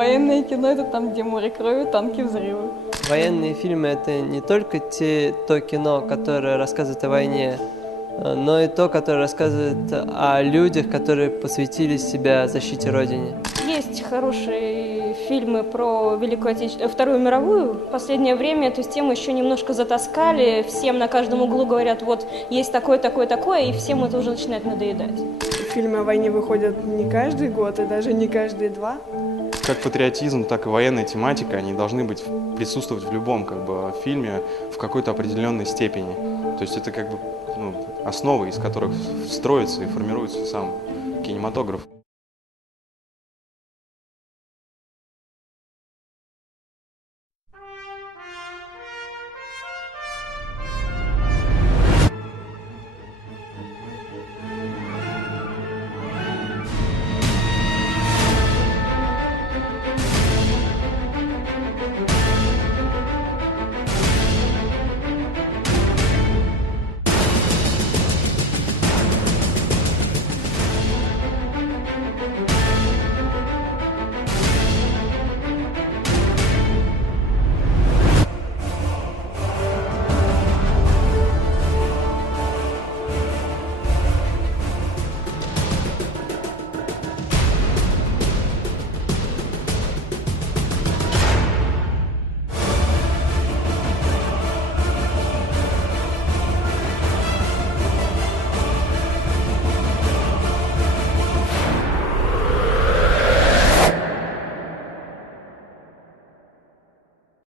Военное кино – это там, где море крови, танки, взрывы. Военные фильмы – это не только то кино, которое рассказывает о войне, но и то, которое рассказывает о людях, которые посвятили себя защите Родины. Есть хорошие фильмы про Вторую мировую. В последнее время эту тему еще немножко затаскали. Всем на каждом углу говорят, вот есть такое, такое, такое, и всем это уже начинает надоедать. Фильмы о войне выходят не каждый год и даже не каждые два. Как патриотизм, так и военная тематика, они должны присутствовать в любом фильме в какой-то определенной степени. То есть это основы, из которых строится и формируется сам кинематограф.